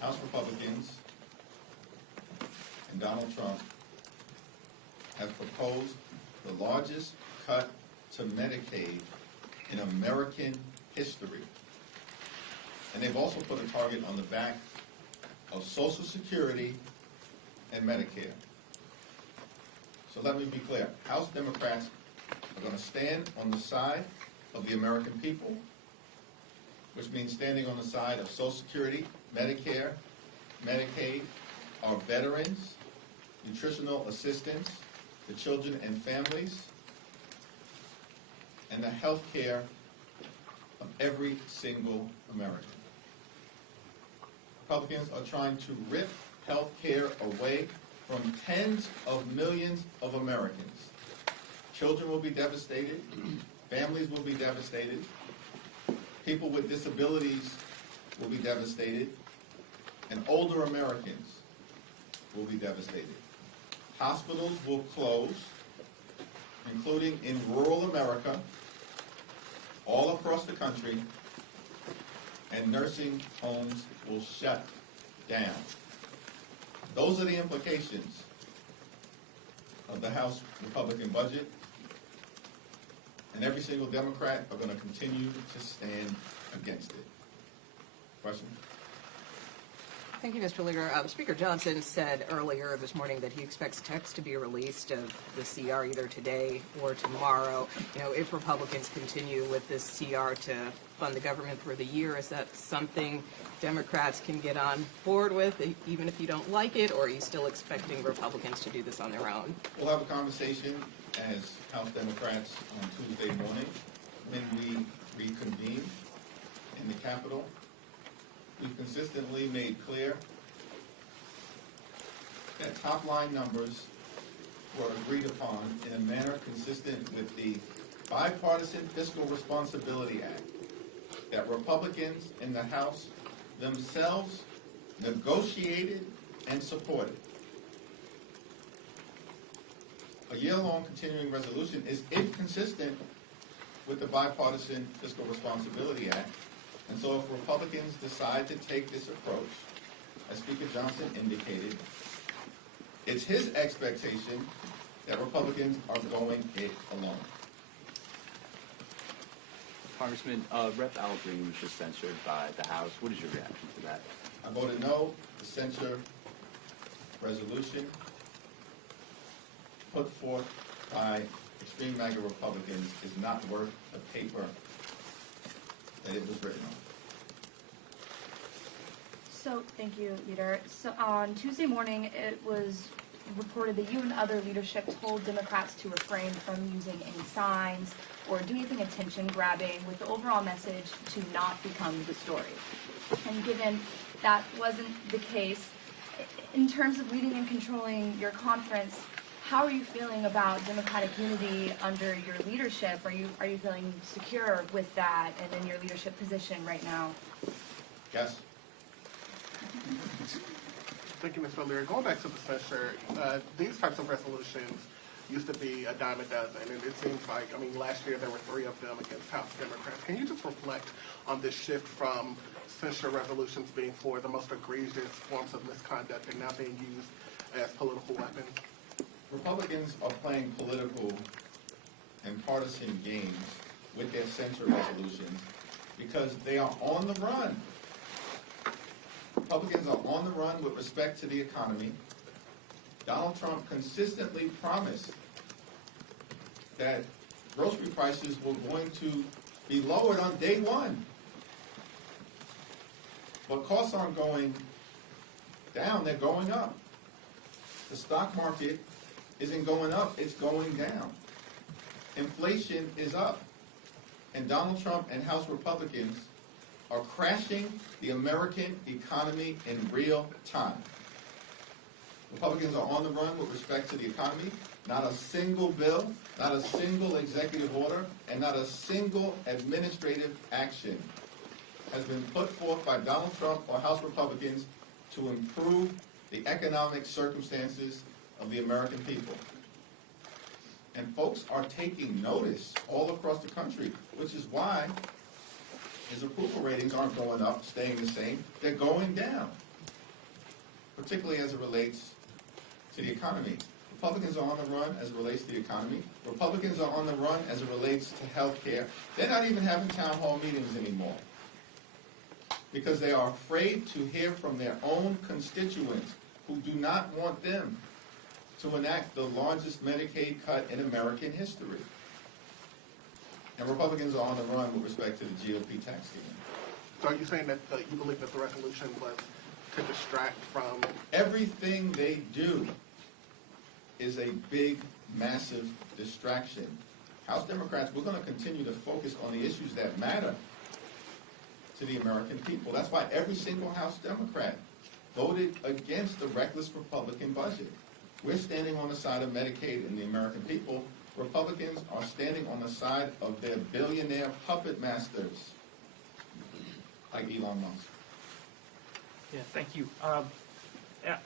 House Republicans and Donald Trump have proposed the largest cut to Medicaid in American history. And they've also put a target on the back of Social Security and Medicare. So let me be clear. House Democrats are going to stand on the side of the American people, which means standing on the side of Social Security, Medicare, Medicaid, our veterans, nutritional assistance, the children and families, and the health care of every single American. Republicans are trying to rip health care away from tens of millions of Americans. Children will be devastated, families will be devastated, people with disabilities will be devastated, and older Americans will be devastated. Hospitals will close, including in rural America, all across the country, and nursing homes will shut down. Those are the implications of the House Republican budget, and every single Democrat are going to continue to stand against it. Question? Thank you, Mr. Leader. Speaker Johnson said earlier this morning that he expects text to be released of the CR either today or tomorrow. You know, if Republicans continue with this CR to fund the government for the year, is that something Democrats can get on board with, even if you don't like it, or are you still expecting Republicans to do this on their own? We'll have a conversation as House Democrats on Tuesday morning when we reconvene in the Capitol. We've consistently made clear that top-line numbers were agreed upon in a manner consistent with the Bipartisan Fiscal Responsibility Act that Republicans in the House themselves negotiated and supported. A year-long continuing resolution is inconsistent with the Bipartisan Fiscal Responsibility Act. And so if Republicans decide to take this approach, as Speaker Johnson indicated, it's his expectation that Republicans are going it alone. Congressman, Rep. Al Green was just censured by the House. What is your reaction to that? I voted no. The censure resolution put forth by extreme MAGA Republicans is not worth the paper that it was written on. So, thank you, Leader. So, on Tuesday morning, it was reported that you and other leadership told Democrats to refrain from using any signs or do anything attention-grabbing, with the overall message to not become the story. And given that wasn't the case, in terms of leading and controlling your conference, how are you feeling about Democratic unity under your leadership? Are you feeling secure with that and in your leadership position right now? Yes? Thank you, Mr. O'Leary. Going back to the censure, these types of resolutions used to be a dime a dozen, and it seems like, I mean, last year there were 3 of them against House Democrats. Can you just reflect on this shift from censure resolutions being for the most egregious forms of misconduct and now being used as political weapons? Republicans are playing political and partisan games with their censure resolutions because they are on the run. Republicans are on the run with respect to the economy. Donald Trump consistently promised that grocery prices were going to be lowered on day one. But costs aren't going down, they're going up. The stock market isn't going up, it's going down. Inflation is up. And Donald Trump and House Republicans are crashing the American economy in real time. Republicans are on the run with respect to the economy. Not a single bill, not a single executive order, and not a single administrative action has been put forth by Donald Trump or House Republicans to improve the economic circumstances of the American people. And folks are taking notice all across the country, which is why his approval ratings aren't going up, staying the same. They're going down. particularly as it relates to the economy. Republicans are on the run as it relates to the economy. Republicans are on the run as it relates to health care. They're not even having town hall meetings anymore because they are afraid to hear from their own constituents who do not want them to enact the largest Medicaid cut in American history. And Republicans are on the run with respect to the GOP tax scheme. So are you saying that you believe that the resolution was to distract from? Everything they do is a big, massive distraction. House Democrats, we're going to continue to focus on the issues that matter to the American people. That's why every single House Democrat voted against the reckless Republican budget. We're standing on the side of Medicaid and the American people. Republicans are standing on the side of their billionaire puppet masters, like Elon Musk. Yeah, thank you.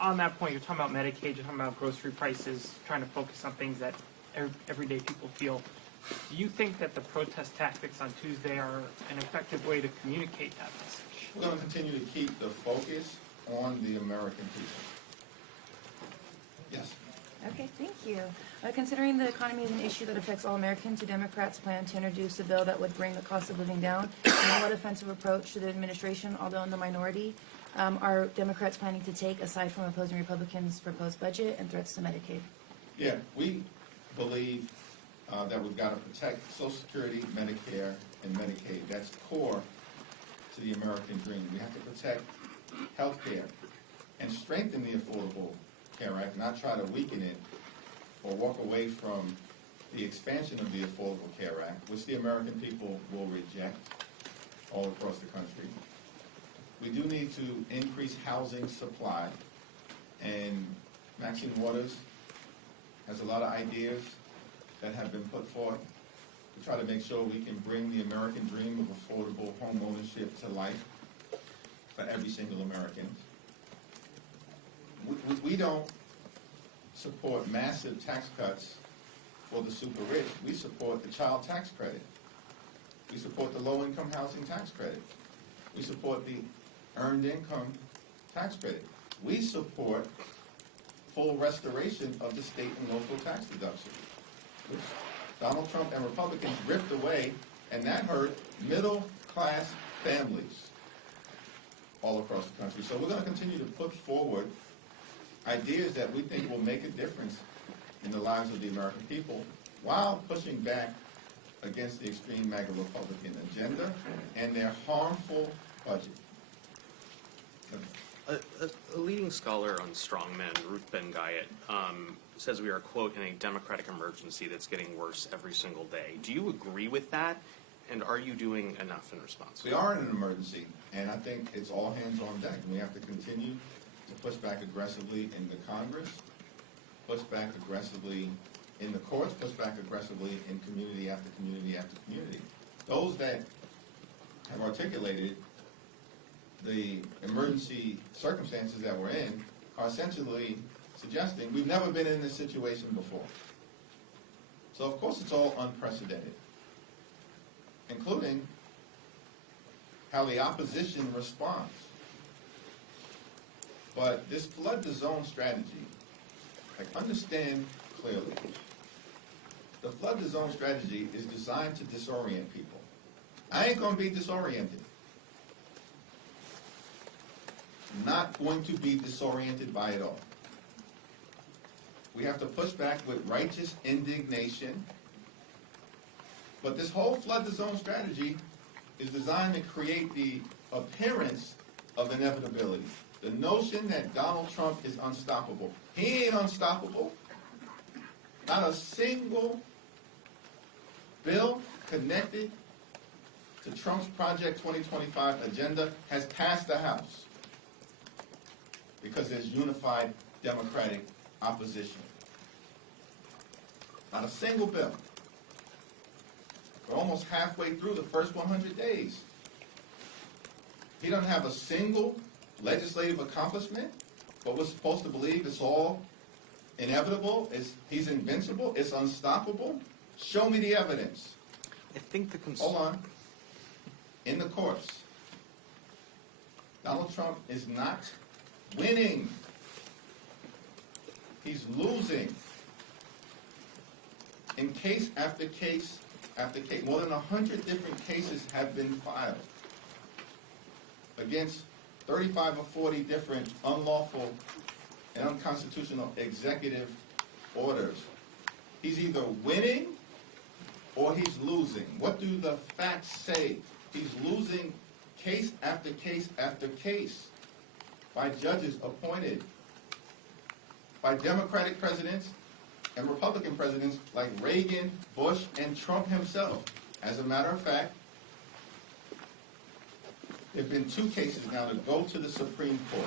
On that point, you're talking about Medicaid, you're talking about grocery prices, trying to focus on things that everyday people feel. Do you think that the protest tactics on Tuesday are an effective way to communicate that message? We're going to continue to keep the focus on the American people. Yes. Okay, thank you. Considering the economy is an issue that affects all Americans, do Democrats plan to introduce a bill that would bring the cost of living down? And what offensive approach to the administration, although in the minority, are Democrats planning to take aside from opposing Republicans' proposed budget and threats to Medicaid? Yeah, we believe that we've got to protect Social Security, Medicare, and Medicaid. That's core to the American dream. We have to protect health care and strengthen the Affordable Care Act, not try to weaken it or walk away from the expansion of the Affordable Care Act, which the American people will reject all across the country. We do need to increase housing supply, and Maxine Waters has a lot of ideas that have been put forth to try to make sure we can bring the American dream of affordable home ownership to life for every single American. We don't support massive tax cuts for the super rich. We support the child tax credit. We support the low-income housing tax credit. We support the earned income tax credit. We support full restoration of the state and local tax deduction, which Donald Trump and Republicans ripped away, and that hurt middle-class families all across the country. So we're going to continue to put forward ideas that we think will make a difference in the lives of the American people while pushing back against the extreme MAGA Republican agenda and their harmful budget. A leading scholar on strongmen, Ruth Ben-Guyet, says we are, quote, in a democratic emergency that's getting worse every single day. Do you agree with that? And are you doing enough in response? We are in an emergency, and I think it's all hands on deck. We have to continue to push back aggressively in the Congress, push back aggressively in the courts, push back aggressively in community after community after community. Those that have articulated the emergency circumstances that we're in are essentially suggesting we've never been in this situation before. So of course it's all unprecedented, including how the opposition responds. But this flood the zone strategy, understand clearly, the flood the zone strategy is designed to disorient people. I ain't going to be disoriented. Not going to be disoriented by it all. We have to push back with righteous indignation. But this whole flood the zone strategy is designed to create the appearance of inevitability. The notion that Donald Trump is unstoppable. He ain't unstoppable. Not a single bill connected to Trump's Project 2025 agenda has passed the House because there's unified Democratic opposition. Not a single bill. We're almost halfway through the first 100 days. He doesn't have a single legislative accomplishment, but we're supposed to believe it's all inevitable, he's invincible, it's unstoppable. Show me the evidence. I think the Hold on. In the courts, Donald Trump is not winning. He's losing in case after case after case. More than 100 different cases have been filed against 35 or 40 different unlawful and unconstitutional executive orders. He's either winning or he's losing. What do the facts say? He's losing case after case after case by judges appointed by Democratic presidents and Republican presidents like Reagan, Bush, and Trump himself. As a matter of fact, there have been 2 cases now to go to the Supreme Court.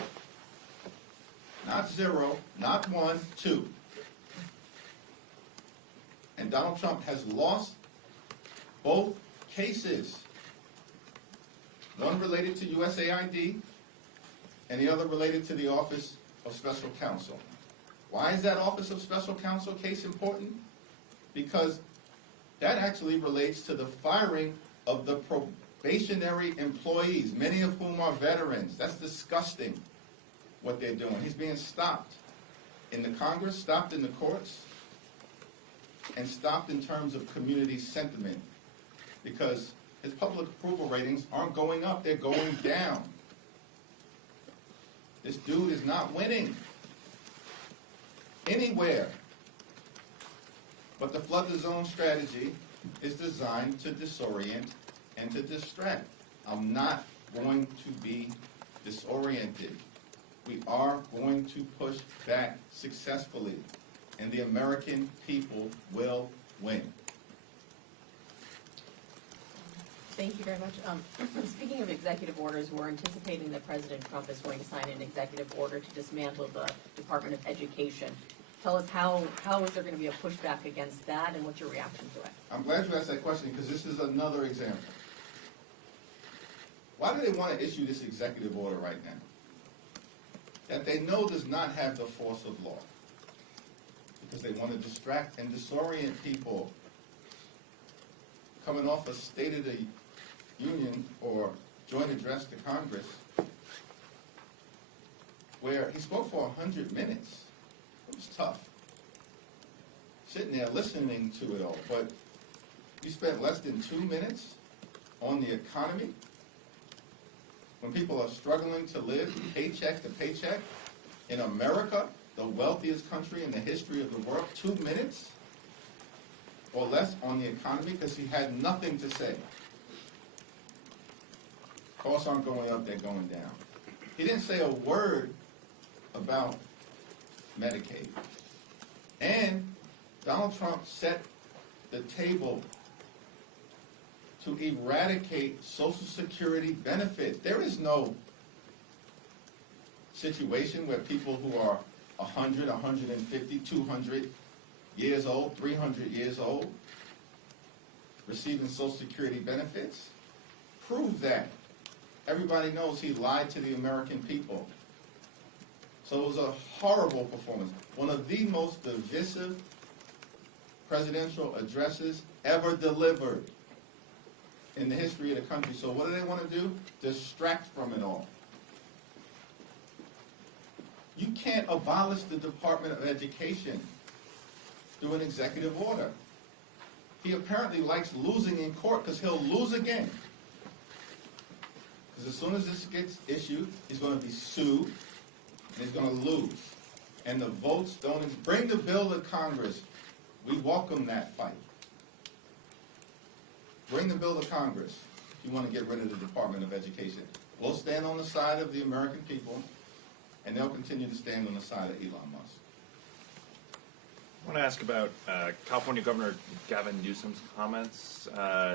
Not 0, not 1, 2. And Donald Trump has lost both cases. One related to USAID and the other related to the Office of Special Counsel. Why is that Office of Special Counsel case important? Because that actually relates to the firing of the probationary employees, many of whom are veterans. That's disgusting what they're doing. He's being stopped in the Congress, stopped in the courts, and stopped in terms of community sentiment because his public approval ratings aren't going up, they're going down. This dude is not winning anywhere. But the flood the zone strategy is designed to disorient and to distract. I'm not going to be disoriented. We are going to push back successfully, and the American people will win. Thank you very much. Speaking of executive orders, we're anticipating that President Trump is going to sign an executive order to dismantle the Department of Education. Tell us how is there going to be a pushback against that, and what's your reaction to it? I'm glad you asked that question because this is another example. Why do they want to issue this executive order right now? That they know does not have the force of law. Because they want to distract and disorient people. Coming off a State of the Union or joint address to Congress, where he spoke for 100 minutes. It was tough. Sitting there listening to it all. But you spent less than 2 minutes on the economy when people are struggling to live paycheck to paycheck in America, the wealthiest country in the history of the world. 2 minutes or less on the economy because he had nothing to say. Costs aren't going up, they're going down. He didn't say a word about Medicaid. And Donald Trump set the table to eradicate Social Security benefits. There is no situation where people who are 100, 150, 200 years old, 300 years old, receiving Social Security benefits. Prove that. Everybody knows he lied to the American people. So it was a horrible performance. One of the most divisive presidential addresses ever delivered in the history of the country. So what do they want to do? Distract from it all. You can't abolish the Department of Education through an executive order. He apparently likes losing in court because he'll lose again. Because as soon as this gets issued, he's going to be sued and he's going to lose. And the votes don't bring the bill to Congress. We welcome that fight. Bring the bill to Congress if you want to get rid of the Department of Education. We'll stand on the side of the American people, and they'll continue to stand on the side of Elon Musk. I want to ask about California Governor Gavin Newsom's comments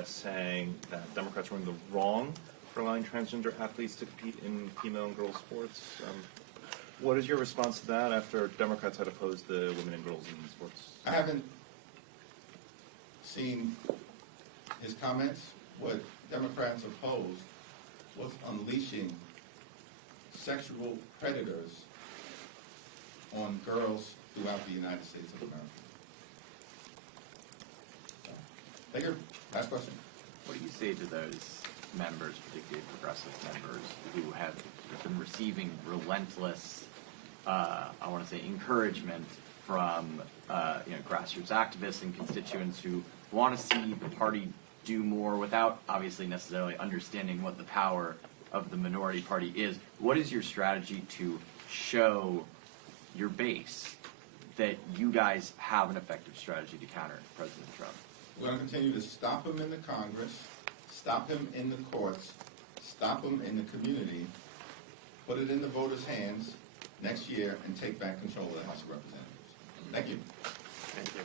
saying that Democrats were in the wrong for allowing transgender athletes to compete in female and girls sports. What is your response to that after Democrats had opposed the women and girls in sports? I haven't seen his comments. What Democrats opposed was unleashing sexual predators on girls throughout the United States of America. Thank you. Last question. What do you say to those members, particularly progressive members, who have been receiving relentless, I want to say, encouragement from grassroots activists and constituents who want to see the party do more without obviously necessarily understanding what the power of the minority party is. What is your strategy to show your base that you guys have an effective strategy to counter President Trump? We're going to continue to stop him in the Congress, stop him in the courts, stop him in the community, put it in the voters' hands next year, and take back control of the House of Representatives. Thank you. Thank you.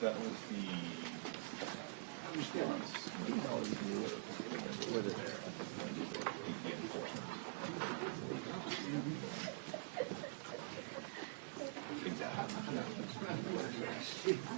That was the response. Whether there. Exactly.